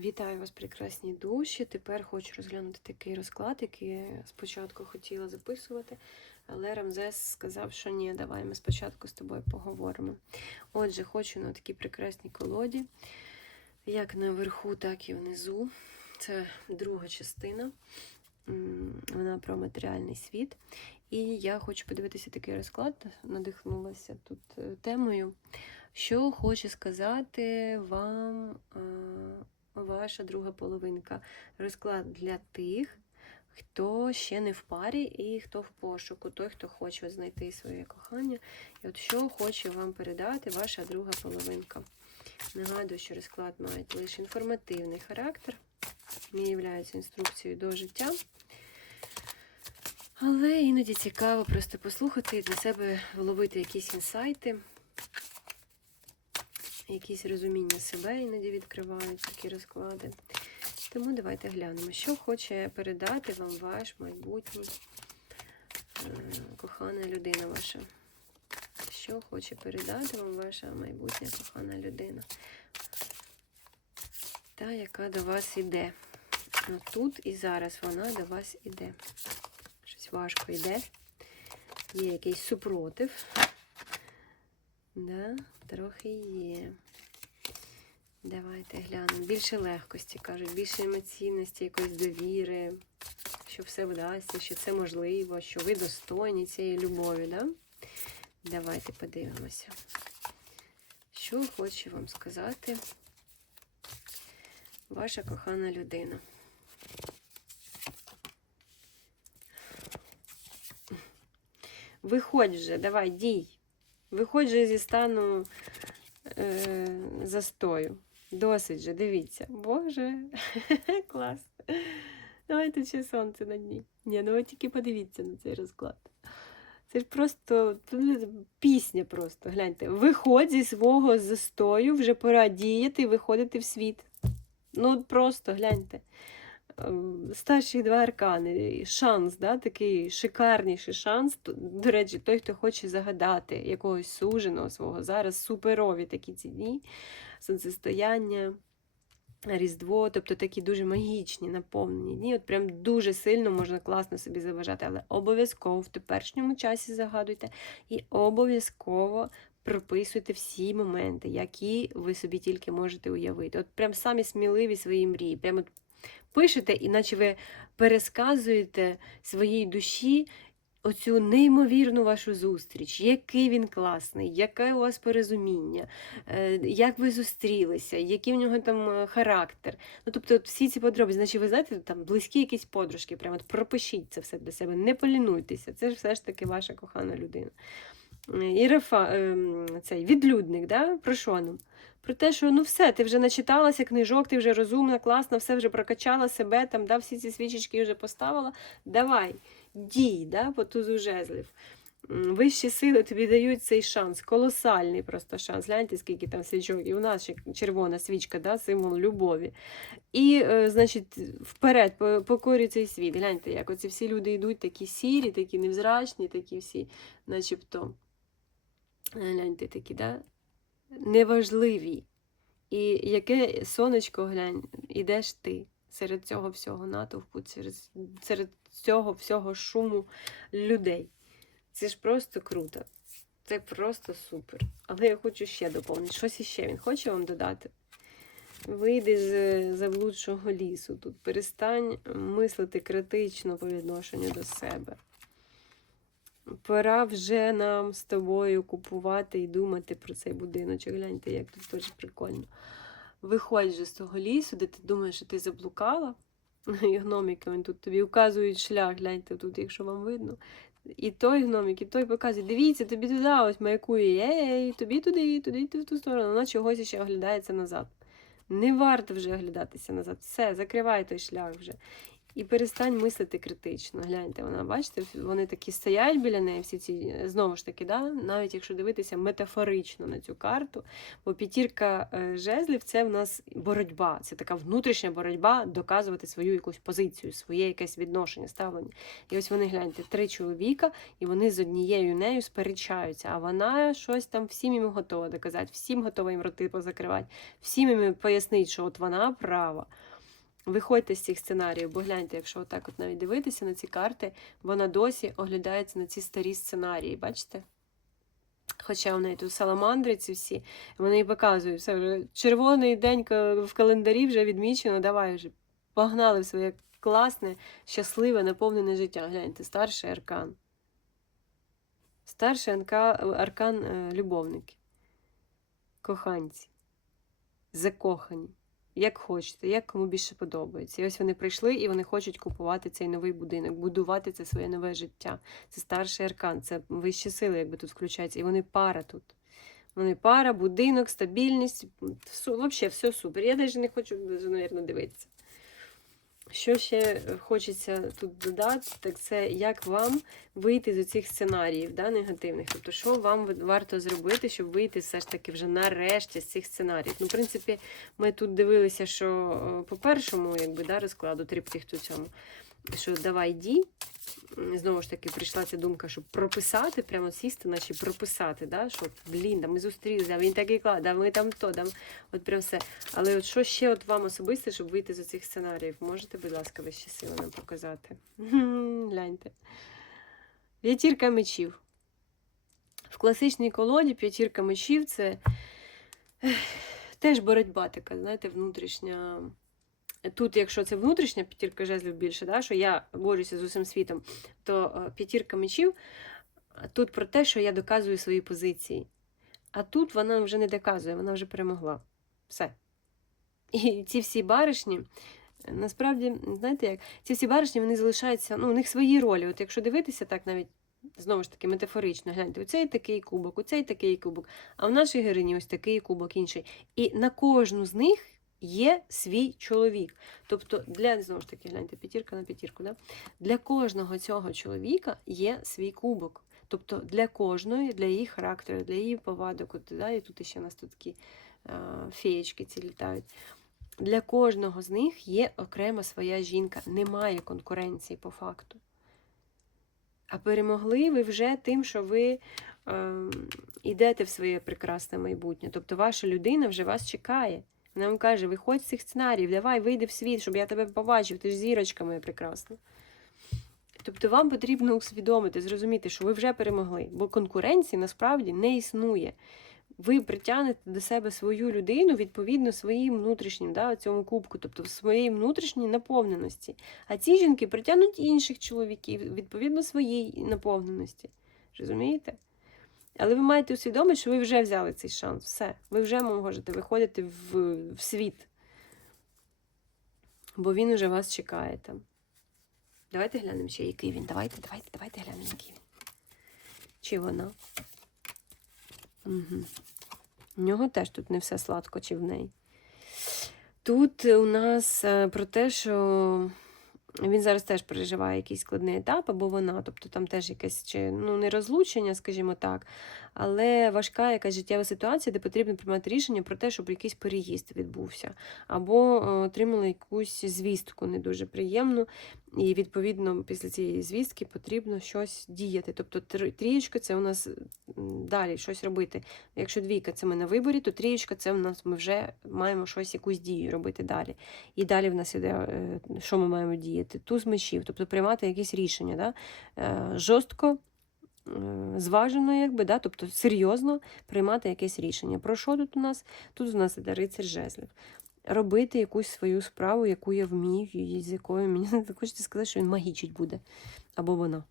Вітаю вас, прекрасні душі. Тепер хочу розглянути такий розклад, який я спочатку хотіла записувати, але Рамзес сказав, що ні, давай ми спочатку з тобою поговоримо. Отже, хочу на такій прекрасній колоді, як наверху, так і внизу. Це друга частина. Вона про матеріальний світ. І я хочу подивитися такий розклад, надихнулася тут е, темою. Що хоче сказати вам е, ваша друга половинка? Розклад для тих, хто ще не в парі і хто в пошуку, той, хто хоче знайти своє кохання. І от що хоче вам передати ваша друга половинка. Нагадую, що розклад має лише інформативний характер, не є інструкцією до життя. Але іноді цікаво просто послухати і для себе вловити якісь інсайти, якісь розуміння себе іноді відкривають такі розклади. Тому давайте глянемо, що хоче передати вам ваш майбутній е, кохана людина ваша. Що хоче передати вам ваша майбутня кохана людина. Та, яка до вас іде. Ну, тут і зараз вона до вас іде. Щось важко йде. Є якийсь супротив. Да, трохи є. Давайте глянемо. Більше легкості, кажуть, більше емоційності, якоїсь довіри, що все вдасться, що це можливо, що ви достойні цієї любові, да? Давайте подивимося. Що хоче вам сказати ваша кохана людина. Виходь вже, давай, дій. Виходь же зі стану е, застою. Досить же, дивіться. Боже, клас. Давайте ще сонце на дні. Ні, ну ви тільки подивіться на цей розклад. Це ж просто пісня просто. Гляньте. Виходь зі свого застою, вже пора діяти і виходити в світ. Ну, просто гляньте. Ем, Старші два аркани, шанс, да, такий шикарніший шанс. До речі, той, хто хоче загадати якогось суженого свого. Зараз суперові такі ці дні, сонцестояння, Різдво, тобто такі дуже магічні, наповнені дні. От прям дуже сильно можна класно собі заважати, але обов'язково в теперішньому часі загадуйте і обов'язково прописуйте всі моменти, які ви собі тільки можете уявити. От прям самі сміливі свої мрії. Прямо от пишете, іначе ви пересказуєте своїй душі оцю неймовірну вашу зустріч, який він класний, яке у вас порозуміння, е, як ви зустрілися, який в нього там е, характер. Ну, тобто, всі ці подробиці, значить, ви знаєте, там близькі якісь подружки, прямо пропишіть це все для себе, не полінуйтеся, це ж все ж таки ваша кохана людина. Е, І Рафа, ем, цей відлюдник, да? про що нам? Про те, що ну все, ти вже начиталася книжок, ти вже розумна, класна, все вже прокачала себе, там, да, всі ці свічечки вже поставила. Давай, дій, да, по тузу жезлів. Вищі сили тобі дають цей шанс, колосальний просто шанс. Гляньте, скільки там свічок. І у нас ще червона свічка, да, символ любові. І, е, значить, вперед, по- покорюй цей світ. Гляньте, як оці всі люди йдуть, такі сірі, такі невзрачні, такі всі, начебто. Гляньте, такі, да? неважливі. І яке сонечко, глянь, ідеш ти серед цього всього натовпу, серед, серед цього всього шуму людей. Це ж просто круто. Це просто супер. Але я хочу ще доповнити. Щось іще він хоче вам додати. Вийди з заблудшого лісу тут. Перестань мислити критично по відношенню до себе. Пора вже нам з тобою купувати і думати про цей будиночок. Гляньте, як тут теж прикольно. Виходь же з того лісу, де ти думаєш, що ти заблукала. І гноміки вони тут тобі вказують шлях, гляньте тут, якщо вам видно. І той гномик, і той показує, дивіться, тобі туди ось маякує, ей, тобі туди, туди, ти в ту сторону. Вона чогось ще оглядається назад. Не варто вже оглядатися назад. Все, закривай той шлях вже. І перестань мислити критично. Гляньте, вона, бачите, вони такі стоять біля неї, всі ці, знову ж таки, да? навіть якщо дивитися метафорично на цю карту, бо п'ятірка е, жезлів це в нас боротьба, це така внутрішня боротьба доказувати свою якусь позицію, своє якесь відношення, ставлення. І ось вони гляньте, три чоловіка, і вони з однією нею сперечаються, а вона щось там всім їм готова доказати, всім готова їм роти позакривати, всім їм пояснить, що от вона права. Виходьте з цих сценаріїв, бо гляньте, якщо отак от навіть дивитися на ці карти, вона досі оглядається на ці старі сценарії, бачите? Хоча у неї тут саламандри ці всі, вони їй показують, все вже червоний день в календарі вже відмічено, давай вже погнали в своє класне, щасливе, наповнене життя. Гляньте, старший аркан. Старший аркан е, любовники, коханці, закохані як хочете, як кому більше подобається. І ось вони прийшли і вони хочуть купувати цей новий будинок, будувати це своє нове життя. Це старший аркан, це вищі сили, якби тут включаються. І вони пара тут. Вони пара, будинок, стабільність. Взагалі, все супер. Я навіть не хочу, навірно, дивитися. Що ще хочеться тут додати, так це як вам вийти з оцих сценаріїв да, негативних. Тобто, що вам варто зробити, щоб вийти все ж таки вже нарешті з цих сценаріїв. Ну, в принципі, ми тут дивилися, що е, по першому якби, да, розкладу триптихту цьому, що давай дій. Знову ж таки, прийшла ця думка, щоб прописати, прямо сісти, наче прописати, да, що блін, да, ми зустрілися, да, він такий клад, да, ми там то, да, от прям все. Але от що ще от вам особисто, щоб вийти з цих сценаріїв? Можете, будь ласка, вищі сили нам показати? Гляньте. П'ятірка мечів. В класичній колоді п'ятірка мечів це теж боротьба така, знаєте, внутрішня. Тут, якщо це внутрішня п'ятірка жезлів більше, да, що я борюся з усім світом, то е, п'ятірка мечів е, тут про те, що я доказую свої позиції. А тут вона вже не доказує, вона вже перемогла. Все. І ці всі баришні, насправді, знаєте як, ці всі баришні вони залишаються, ну, у них свої ролі. От якщо дивитися так навіть. Знову ж таки, метафорично, гляньте, оцей такий кубок, оцей такий кубок, а в нашій героїні ось такий кубок інший. І на кожну з них є свій чоловік. Тобто, для знову ж таки, гляньте, п'ятірка на п'ятірку, да? для кожного цього чоловіка є свій кубок. Тобто для кожної, для її характеру, для її повадок, от, да? і тут ще у нас тут такі а, феєчки ці літають. Для кожного з них є окрема своя жінка. Немає конкуренції по факту. А перемогли ви вже тим, що ви е, йдете в своє прекрасне майбутнє. Тобто ваша людина вже вас чекає. Вам каже, виходь з цих сценаріїв, давай, вийди в світ, щоб я тебе побачив, ти ж зірочка моя прекрасна. Тобто вам потрібно усвідомити, зрозуміти, що ви вже перемогли, бо конкуренції насправді не існує. Ви притягнете до себе свою людину відповідно своїм внутрішнім да, цьому кубку, тобто в своїй внутрішній наповненості. А ці жінки притягнуть інших чоловіків відповідно своїй наповненості. Розумієте? Але ви маєте усвідомити, що ви вже взяли цей шанс. Все, ви вже можете виходити в, в світ. Бо він уже вас чекає там. Давайте глянемо ще, який він. Давайте, давайте, давайте глянемо, який він. Чи вона? Угу. У нього теж тут не все сладко, чи в неї. Тут у нас е, про те, що він зараз теж переживає якийсь складний етап, або вона, тобто там теж якесь чи ну не розлучення, скажімо так, але важка якась життєва ситуація, де потрібно приймати рішення про те, щоб якийсь переїзд відбувся, або е, отримали якусь звістку не дуже приємну, і відповідно після цієї звістки потрібно щось діяти. Тобто трієчка це у нас далі щось робити. Якщо двійка це ми на виборі, то трієчка це у нас ми вже маємо щось, якусь дію робити далі. І далі в нас іде, е, що ми маємо діяти? Туз мечів, тобто приймати якісь рішення. Да? Е, Жорстко, зважено, якби, да? тобто серйозно приймати якесь рішення. Про що тут у нас? Тут у нас іде рицар жезлів. Робити якусь свою справу, яку я вмію, з якою мені хочеться сказати, що він магічить буде. Або вона.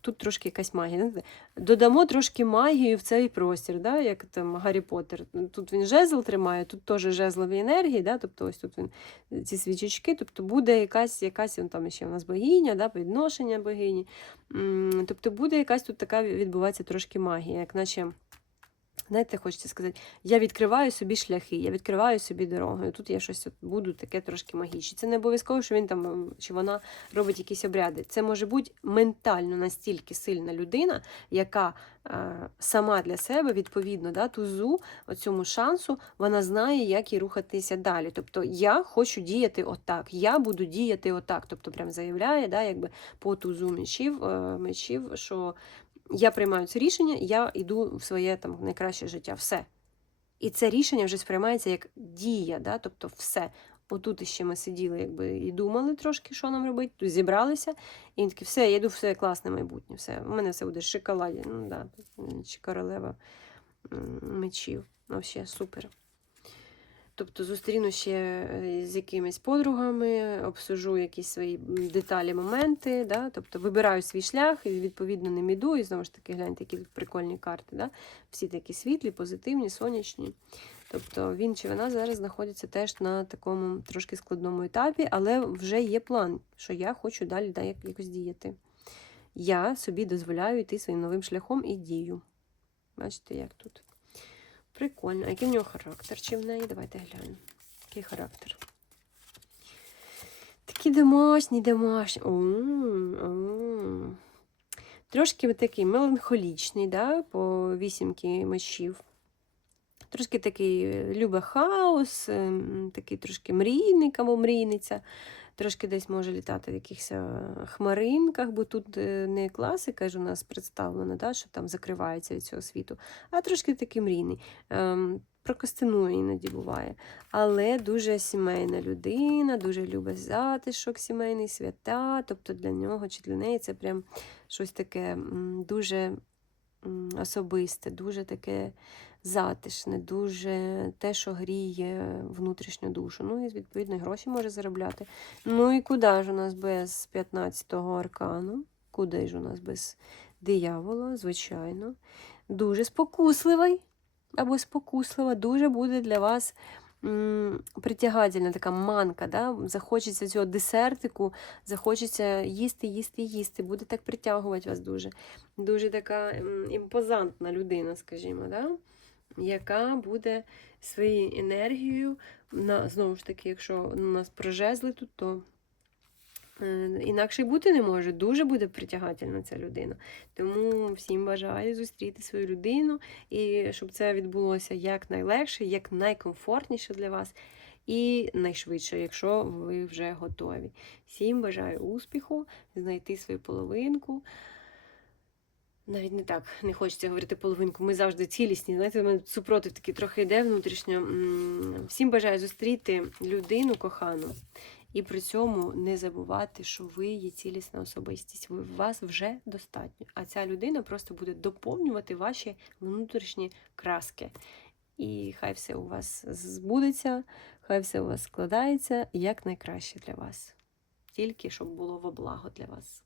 Тут трошки якась магія. Додамо трошки магії в цей простір, да? як там Гаррі Поттер. Тут він жезл тримає, тут теж жезлові енергії, да? тобто ось тут він ці свічечки, тобто буде якась, якась он там ще у нас богиня, да? відношення богині. Тобто буде якась тут така відбувається трошки магія, як наче Знаєте, хочеться сказати, я відкриваю собі шляхи, я відкриваю собі дорогу. Тут я щось от буду таке трошки магічне. Це не обов'язково, що він там ем, чи вона робить якісь обряди. Це може бути ментально настільки сильна людина, яка е, сама для себе, відповідно, да, тузу, оцьому шансу, вона знає, як їй рухатися далі. Тобто я хочу діяти отак, я буду діяти отак. Тобто, прям заявляє, да, якби по тузу мечів, е, мечів, що я приймаю це рішення, я йду в своє там найкраще життя. Все. І це рішення вже сприймається як дія, да? тобто все. Отут іще ми сиділи якби, і думали трошки, що нам робити, тут зібралися, і він такий, все, я йду все класне майбутнє, все. У мене все буде шоколаді. Ну, да, королева мечів. Взагалі, супер. Тобто зустріну ще е, з якимись подругами, обсужу якісь свої деталі, моменти, да? тобто вибираю свій шлях і відповідно ним іду. І знову ж таки, гляньте, які прикольні карти. Да? Всі такі світлі, позитивні, сонячні. Тобто він чи вона зараз знаходиться теж на такому трошки складному етапі, але вже є план, що я хочу далі да, якось діяти. Я собі дозволяю йти своїм новим шляхом і дію. Бачите, як тут. Прикольно. А який в нього характер? Чи в неї? Давайте глянемо. Який характер? Такий домашній, домашній. Трошки такий меланхолічний, да, по вісімки мечів. Трошки такий е, любить хаос, ем, такий трошки мрійник або мрійниця. Трошки десь може літати в якихось е, хмаринках, бо тут е, не класика ж у нас представлена, да, що там закривається від цього світу, а трошки такий мрійний. Ем, Прокастинує іноді буває. Але дуже сімейна людина, дуже любить затишок, сімейний свята. Тобто для нього чи для неї це прям щось таке дуже особисте, дуже таке затишне, дуже те, що гріє внутрішню душу. Ну і відповідно гроші може заробляти. Ну і куди ж у нас без 15-го аркану? Куди ж у нас без диявола, звичайно. Дуже спокусливий або спокуслива, дуже буде для вас притягательна така манка. Да? Захочеться цього десертику, захочеться їсти, їсти, їсти. Буде так притягувати вас дуже. Дуже така імпозантна людина, скажімо. Да? Яка буде своєю енергією, на, знову ж таки, якщо нас прожезли тут, то е, інакше бути не може. Дуже буде притягательна ця людина. Тому всім бажаю зустріти свою людину і щоб це відбулося як найлегше, як найкомфортніше для вас. І найшвидше, якщо ви вже готові. Всім бажаю успіху, знайти свою половинку. Навіть не так, не хочеться говорити половинку. Ми завжди цілісні. Знаєте, у мене супротив такий трохи йде внутрішньо. Всім бажаю зустріти людину кохану і при цьому не забувати, що ви є цілісна особистість. Ви вас вже достатньо. А ця людина просто буде доповнювати ваші внутрішні краски. І хай все у вас збудеться, хай все у вас складається як найкраще для вас. Тільки щоб було во благо для вас.